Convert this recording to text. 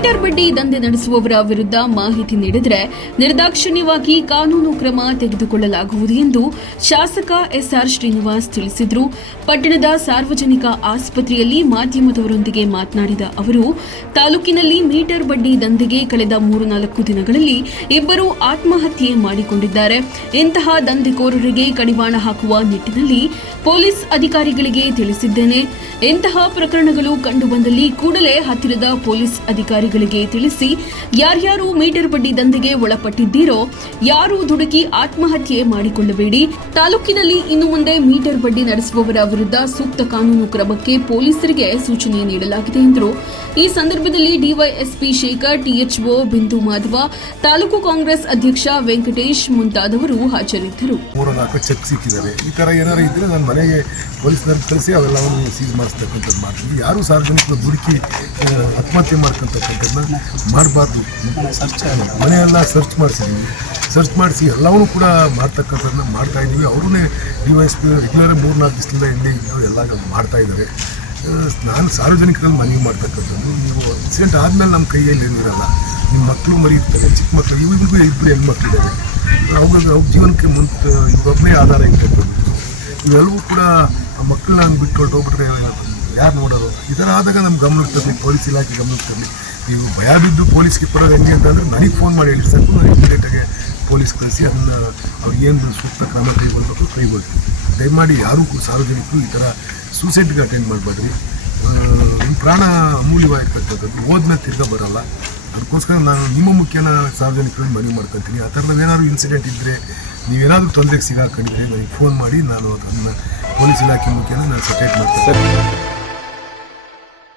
Metre ಬಡ್ಡಿ ದಂಧೆ ನಡೆಸುವವರ ವಿರುದ್ಧ ಮಾಹಿತಿ ನೀಡಿದರೆ ನಿರ್ದಾಕ್ಷಿಣ್ಯವಾಗಿ ಕಾನೂನು ಕ್ರಮ ತೆಗೆದುಕೊಳ್ಳಲಾಗುವುದು ಎಂದು ಶಾಸಕ ಎಸ್ಆರ್ ಶ್ರೀನಿವಾಸ್ ತಿಳಿಸಿದರು. ಪಟ್ಟಣದ ಸಾರ್ವಜನಿಕ ಆಸ್ಪತ್ರೆಯಲ್ಲಿ ಮಾಧ್ಯಮದವರೊಂದಿಗೆ ಮಾತನಾಡಿದ ಅವರು, ತಾಲೂಕಿನಲ್ಲಿ ಮೀಟರ್ ಬಡ್ಡಿ ದಂಧೆಗೆ ಕಳೆದ 3-4 ದಿನಗಳಲ್ಲಿ ಇಬ್ಬರು ಆತ್ಮಹತ್ಯೆ ಮಾಡಿಕೊಂಡಿದ್ದಾರೆ. ಇಂತಹ ದಂಧೆಕೋರರಿಗೆ ಕಡಿವಾಣ ಹಾಕುವ ನಿಟ್ಟಿನಲ್ಲಿ ಪೊಲೀಸ್ ಅಧಿಕಾರಿಗಳಿಗೆ ತಿಳಿಸಿದ್ದೇನೆ. ಇಂತಹ ಪ್ರಕರಣಗಳು ಕಂಡುಬಂದಲ್ಲಿ ಕೂಡಲೇ ಹತ್ತಿರದ ಪೊಲೀಸ್ ಅಧಿಕಾರಿಗಳಿಗೆ ತಿಳಿಸಿ, ಯಾರ್ಯಾರು ಮೀಟರ್ ಬಡ್ಡಿ ದಂಧೆಗೆ ಒಳಪಟ್ಟಿದ್ದೀರೋ ಯಾರು ದುಡುಕಿ ಆತ್ಮಹತ್ಯೆ ಮಾಡಿಕೊಳ್ಳಬೇಡಿ. ತಾಲೂಕಿನಲ್ಲಿ ಇನ್ನು ಮುಂದೆ ಮೀಟರ್ ಬಡ್ಡಿ ನಡೆಸುವವರ ವಿರುದ್ಧ ಸೂಕ್ತ ಕಾನೂನು ಕ್ರಮಕ್ಕೆ ಪೊಲೀಸರಿಗೆ ಸೂಚನೆ ನೀಡಲಾಗಿದೆ ಎಂದರು. ಈ ಸಂದರ್ಭದಲ್ಲಿ ಡಿವೈಎಸ್ಪಿ ಶೇಖರ್, ಟಿಎಚ್ಒ ಬಿಂದು ಮಾಧವ, ತಾಲೂಕು ಕಾಂಗ್ರೆಸ್ ಅಧ್ಯಕ್ಷ ವೆಂಕಟೇಶ್ ಮುಂತಾದವರು ಹಾಜರಿದ್ದರು. 3-4 ಚೆಕ್ ಸಿಕ್ಕಿದ್ದಾರೆ. ಈ ತರ ಏನಾರು ಇದ್ರೆ ನಾನು ಮನೆಗೆ ಪೊಲೀಸ್ನವ್ರಿಗೆ ಕಳಿಸಿ ಅವೆಲ್ಲವನ್ನು ಸೀಸ್ ಮಾಡಿಸ್ತಕ್ಕಂಥದ್ದು ಮಾಡ್ತೀವಿ. ಯಾರು ಸಾರ್ವಜನಿಕರು ದುಡುಕಿ ಆತ್ಮಹತ್ಯೆ ಮಾಡ್ತಕ್ಕಂಥದ್ದನ್ನ ಮಾಡಬಾರ್ದು. ಮನೆಯೆಲ್ಲ ಸರ್ಚ್ ಮಾಡಿಸಿ ಎಲ್ಲವನ್ನೂ ಕೂಡ ಮಾಡ್ತಕ್ಕಂಥದ್ದನ್ನ ಮಾಡ್ತಾ ಇದ್ದೀವಿ. ಅವ್ರನ್ನೇ ಡಿವೈಎಸ್ಪಿ ರೆಗ್ಯುಲರ್ 3-4 ದಿವಸದಿಂದ ಹಿಂದೆ ಎಲ್ಲ ಮಾಡ್ತಾ ಇದ್ದಾರೆ. ನಾನು ಸಾರ್ವಜನಿಕರಲ್ಲಿ ಮನವಿ ಮಾಡ್ತಕ್ಕಂಥದ್ದು, ನೀವು ಇನ್ಸಿಡೆಂಟ್ ಆದಮೇಲೆ ನಮ್ಮ ಕೈಯಲ್ಲಿ ಏನಿರಲ್ಲ. ನಿಮ್ಮ ಮಕ್ಕಳು ಮರಿ ಇರ್ತಾರೆ, ಚಿಕ್ಕ ಮಕ್ಕಳು, ಇವ್ರಿಗೂ 2 ಹೆಣ್ಮಕ್ಳಿದ್ದಾರೆ. ಅವ್ರ ಜೀವನಕ್ಕೆ ಇವ್ರೊಬ್ಬನೇ ಆಧಾರ ಇರ್ತಕ್ಕಂಥದ್ದು. ಇವೆಲ್ಲವೂ ಕೂಡ ಆ ಮಕ್ಕಳನ್ನ ಬಿಟ್ಟು ಹೊರಟೋಗ್ಬಿಟ್ರೆ ಯಾರು ನೋಡೋರು? ಈ ಥರ ಆದಾಗ ನಮ್ಮ ಗಮನಕ್ಕೆ ತರಲಿ, ಪೊಲೀಸ್ ಇಲಾಖೆ ಗಮನಕ್ಕೆ ತರಲಿ. ನೀವು ಭಯ ಬಿದ್ದು ಪೊಲೀಸ್ಗೆ ಬರೋದು ಹೆಂಗೆ ಅಂತಂದರೆ ನನಗೆ ಫೋನ್ ಮಾಡಿ ಹೇಳಿ ಸಾಕು, ನಾನು ಇಮಿಡಿಯೇಟಾಗಿ ಪೊಲೀಸ್ ಕಳಿಸಿ ಅದನ್ನು ಅವ್ರಿಗೇನು ಸೂಕ್ತ ಕ್ರಮ ಕೈಗೊಳ್ತೀವಿ. ದಯಮಾಡಿ ಯಾರೂ ಕೂಡ ಸಾರ್ವಜನಿಕರು ಈ ಥರ ಸೂಸೈಡ್ಗೆ ಅಟೆಂಡ್ ಮಾಡಬೇಡ್ರಿ. ನಿಮ್ಮ ಪ್ರಾಣ ಅಮೂಲ್ಯವಾಗಿರ್ತಕ್ಕಂಥದ್ದು, ಹೋದ್ಮೇಲೆ ತಿರ್ಗಾ ಬರೋಲ್ಲ. ಅದಕ್ಕೋಸ್ಕರ ನಾನು ನಿಮ್ಮ ಮುಖ್ಯನ ಸಾರ್ವಜನಿಕರಲ್ಲಿ ಮನವಿ ಮಾಡ್ಕೊತೀನಿ. ಆ ಥರದ್ದು ಏನಾದ್ರು ಇನ್ಸಿಡೆಂಟ್ ಇದ್ದರೆ, ನೀವೇನಾದರೂ ತೊಂದರೆಗೆ ಸಿಗಾಕೊಂಡಿದ್ರೆ ನನಗೆ ಫೋನ್ ಮಾಡಿ, ನಾನು ಅದನ್ನು ಪೊಲೀಸ್ ಇಲಾಖೆ ಮುಖ್ಯನ ನಾನು ಸೆಟೇಟ್ ಮಾಡ್ತೀನಿ.